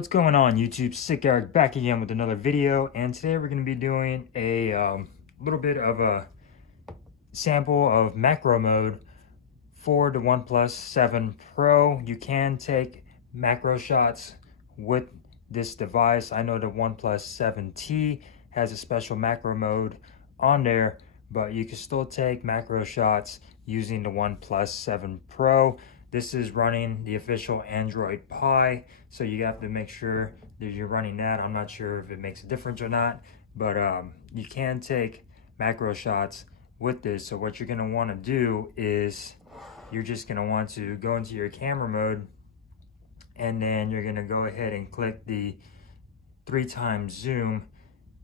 What's going on YouTube? Sick Eric back again with another video, and today we're going to be doing a little bit of a sample of macro mode for the OnePlus 7 Pro. You can take macro shots with this device. I know the OnePlus 7T has a special macro mode on there, but you can still take macro shots using the OnePlus 7 Pro. This is running the official Android Pie, so you have to make sure that you're running that. I'm not sure if it makes a difference or not, but you can take macro shots with this. So what you're going to want to do is you're just going to want to go into your camera mode, and then you're going to go ahead and click the 3x zoom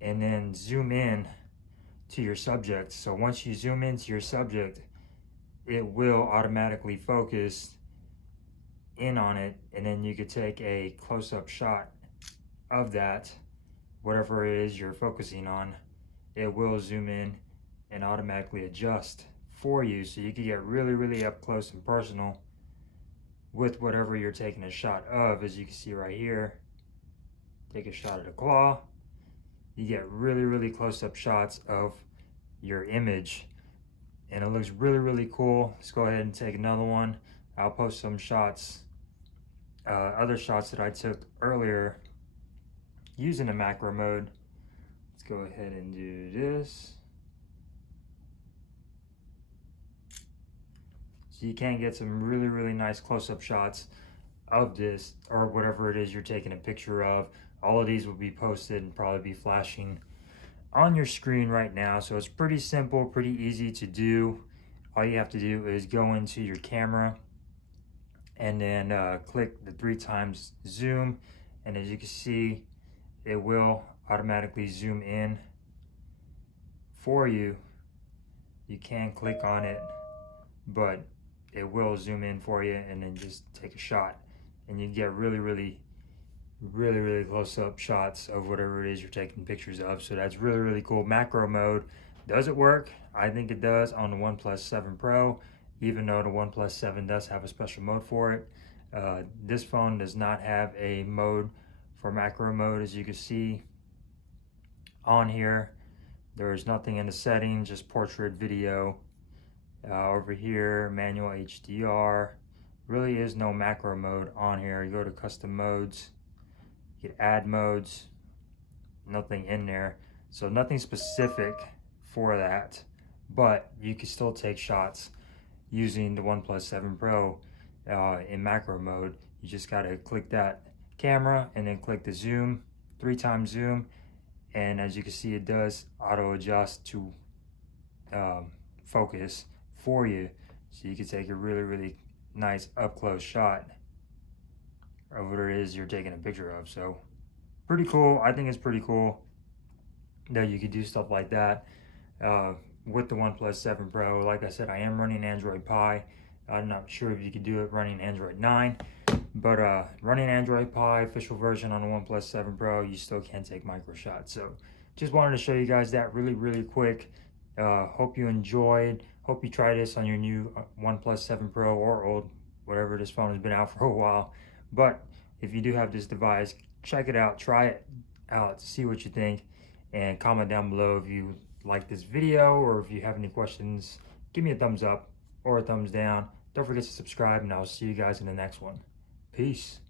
and then zoom in to your subject. So once you zoom into your subject, it will automatically focus in on it, and then you could take a close-up shot of that, whatever it is you're focusing on. It will zoom in and automatically adjust for you, so you can get really up close and personal with whatever you're taking a shot of. As you can see right here, take a shot of the claw, you get really close-up shots of your image, and it looks really cool. Let's go ahead and take another one. I'll post some shots, other shots that I took earlier using the macro mode. Let's go ahead and do this. So you can get some really nice close-up shots of this, or whatever it is you're taking a picture of. All of these will be posted and probably be flashing on your screen right now. So it's pretty simple, pretty easy to do. All you have to do is go into your camera and then click the 3x zoom, and as you can see, it will automatically zoom in for you. You can click on it, but it will zoom in for you, and then just take a shot, and you get really close-up shots of whatever it is you're taking pictures of. So that's really cool. Macro mode, does it work? I think it does on the OnePlus 7 Pro, even though the OnePlus 7 does have a special mode for it. This phone does not have a mode for macro mode. As you can see on here, there's nothing in the settings, just portrait video. Over here, manual HDR. Really is no macro mode on here. You go to custom modes, you can add modes, nothing in there. So nothing specific for that, but you can still take shots using the OnePlus 7 Pro in macro mode. You just gotta click that camera and then click the zoom, 3x zoom, and as you can see, it does auto adjust to focus for you, so you can take a really nice up close shot of what it is you're taking a picture of. So pretty cool. I think it's pretty cool that you could do stuff like that with the OnePlus 7 Pro. Like I said, I am running Android Pie. I'm not sure if you could do it running Android 9, but running Android Pie official version on the OnePlus 7 Pro, you still can take micro shots. So just wanted to show you guys that really quick. Hope you enjoyed. Hope you try this on your new OnePlus 7 Pro or old, whatever. This phone has been out for a while. But if you do have this device, check it out, try it out, see what you think, and comment down below if you like this video, or if you have any questions. Give me a thumbs up or a thumbs down. Don't forget to subscribe, and I'll see you guys in the next one. Peace.